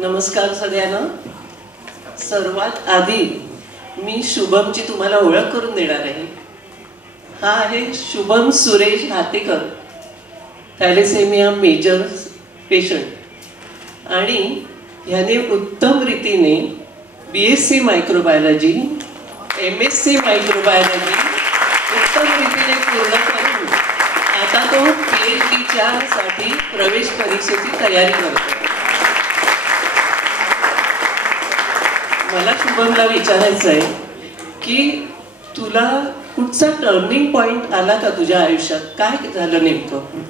नमस्कार सगळ्यांना. सर्वात आधी मी शुभमची तुम्हाला ओळख करून देणार आहे. हा आहे Shubham Suresh Hatekar, thalassemia major patient, आणि ह्याने उत्तम रीतीने BSc मायक्रोबायोलॉजी, MSc मायक्रोबायोलॉजी उत्तम रीतीने पूर्ण करून आता तो PhDच्या साठी प्रवेश परीक्षेची तयारी करतो. मला शुभमला विचारायचं आहे की तुला कुठचा टर्निंग पॉइंट आला का तुझ्या आयुष्यात? काय झालं नेमकं?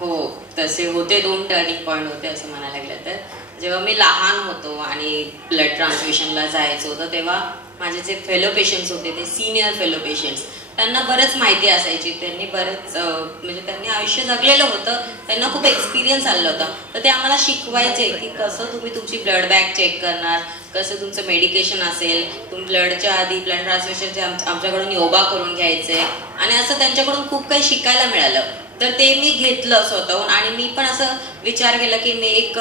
हो, तसे होते 2 टर्निंग पॉइंट होते असं म्हणायला लागलं तर. जेव्हा मी लहान होतो आणि ब्लड ट्रान्सफ्युशनला जायचं होतं तेव्हा माझे जे फेलो पेशंट्स होते ते सिनियर फेलो पेशंट्स, त्यांना बरंच माहिती असायची, त्यांनी बरंच म्हणजे त्यांनी आयुष्य जगलेलं होतं, त्यांना खूप एक्सपिरियन्स आलेला होता. तर ते आम्हाला शिकवायचे की कसं तुम्ही तुमची ब्लड बँक चेक करणार, कसं तुमचं मेडिकेशन असेल, तुम्ही ब्लडच्या आधी ब्लड ट्रान्सफ्युशनचे आमच्याकडून योगा करून घ्यायचे, आणि असं त्यांच्याकडून खूप काही शिकायला मिळालं. तर ते मी घेतलं स्वतःहून, आणि मी पण असं विचार केला की मी एक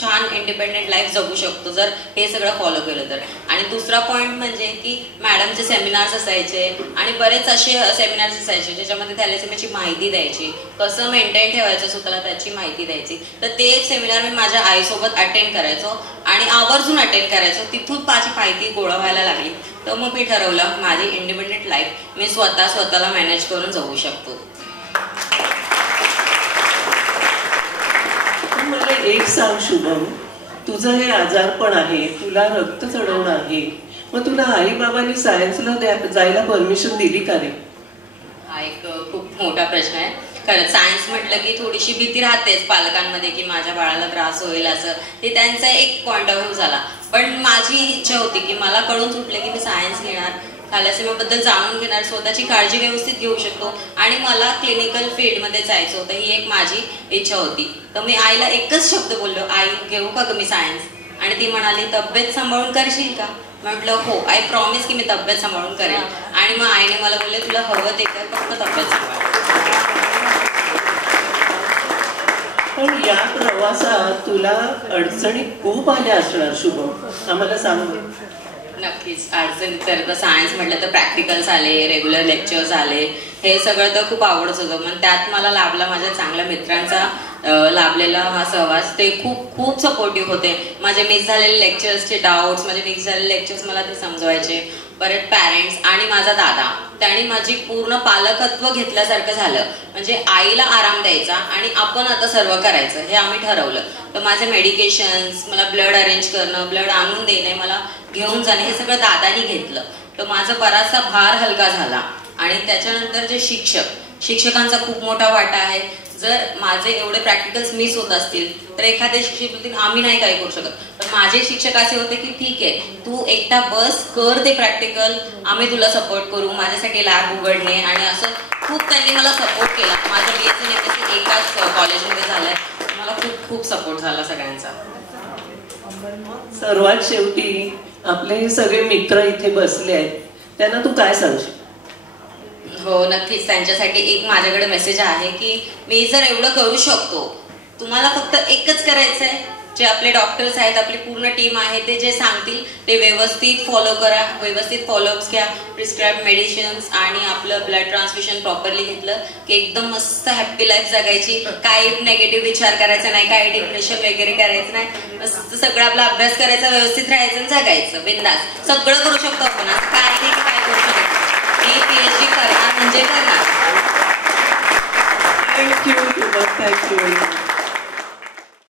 छान इंडिपेंडेंट लाईफ जगू शकतो जर हे सगळं फॉलो केलं तर. आणि दुसरा पॉइंट म्हणजे की मॅडमचे सेमिनार्स असायचे, आणि बरेच असे सेमिनार्स असायचे ज्याच्यामध्ये थॅलेसेमियाची माहिती द्यायची, कसं मेंटेन ठेवायचं स्वतःला त्याची माहिती द्यायची. तर ते एक सेमिनार मी माझ्या आईसोबत अटेंड करायचो आणि आवर्जून अटेंड करायचो. तिथून माझी माहिती गोळा व्हायला लागली. तर मग मी ठरवलं माझी इंडिपेंडेंट लाईफ मी स्वतःला मॅनेज करून जगू शकतो. मला एक सांग शुभम, तुझं हे आजारपण आहे, तुला रक्त चढवणं आहे, मग तुला आई बाबांनी सायन्सला जायला परमिशन दिली का रे? हा एक खूप मोठा प्रश्न आहे. खरं सायन्स म्हटलं की थोडीशी भीती राहतेच पालकांमध्ये की माझ्या बाळाला त्रास होईल असं, ते त्यांचा एक पॉइंट ऑफ व्ह्यू झाला. पण माझी इच्छा होती की मला कळून सुटले की मी सायन्स घेणार, थॅलेसेमियाबद्दल जाणून घेणार, स्वतःची काळजी व्यवस्थित घेऊ शकतो, आणि मला क्लिनिकल फील्डमध्ये जायचं होतं, ही एक माझी इच्छा होती. तर मी आईला एकच शब्द बोललो, आई घेऊ का ग मी सायन्स? आणि ती म्हणाली तब्येत सांभाळून करशील का? म्हटलं हो, आय प्रॉमिस की मी तब्येत सांभाळून करेन. आणि मग आईने मला बोलले तुला हवं ते कर, फक्त तब्येत सांभाळ. पण या प्रवासात तुला अडचणी खूप आल्या असणार शुभम, आम्हाला सांग. नक्कीच अडचण तर सायन्स म्हटलं तर प्रॅक्टिकल्स आले, रेग्युलर लेक्चर्स आले, हे सगळं तर खूप आवडत होतं. पण त्यात मला लाभला माझ्या चांगल्या मित्रांचा लाभलेला हा सहवास. ते खूप खूप सपोर्टिव्ह होते. माझे मिस झालेले लेक्चर्सचे डाऊट्स, माझे मिस झालेले लेक्चर्स मला ते समजवायचे. परत पॅरेंट्स आणि माझा दादा, त्यांनी माझी पूर्ण पालकत्व घेतल्यासारखं झालं. म्हणजे आईला आराम द्यायचा आणि आपण आता सर्व करायचं हे आम्ही ठरवलं. तर माझे मेडिकेशन्स, मला ब्लड अरेंज करणं, ब्लड आणून देणे, मला घेऊन जाणे, हे सगळं दादानी घेतलं. तर माझा बराचसा भार हलका झाला. आणि त्याच्यानंतर जे शिक्षकांचा खूप मोठा वाटा आहे. जर माझे एवढे प्रॅक्टिकल्स मिस होत असतील तर एखादे शिक्षक बोलतील आम्ही नाही काही करू शकत, पण माझे शिक्षक असे होते की ठीक आहे तू एकटा बस कर ते प्रॅक्टिकल, आम्ही तुला सपोर्ट करू, माझ्यासाठी लॅब उघडणे, आणि असं खूप त्यांनी मला सपोर्ट केला. माझं BSc आणि MSc एकाच कॉलेजमध्ये झालंय. मला खूप खूप सपोर्ट झाला सगळ्यांचा. सर्वात शेवटी आपले हे सगळे मित्र इथे बसले आहेत, त्यांना तू काय सांगशील? हो नक्कीच, त्यांच्यासाठी एक माझ्याकडे मेसेज आहे की मी जर एवढं करू शकतो, तुम्हाला फक्त एकच करायचं आहे. जे आपले डॉक्टर्स आहेत, आपली पूर्ण टीम आहे, ते जे सांगतील ते व्यवस्थित फॉलो करा, व्यवस्थित फॉलोअप्स घ्या, प्रिस्क्राईब मेडिसिन्स, आणि आपलं ब्लड ट्रान्सफ्युजन प्रॉपरली घेतलं की एकदम मस्त हॅप्पी लाईफ जगायची. काही नेगेटिव्ह विचार करायचा नाही, काही डिप्रेशन वगैरे करायचं नाही, मस्त सगळं आपला अभ्यास करायचा, व्यवस्थित राहायचं, जगायचं बिंदास. सगळं करू शकतो आपण, असं काय नाही काय करू शकतो. मी PhD करणार म्हणजे करणार. थँक्यू.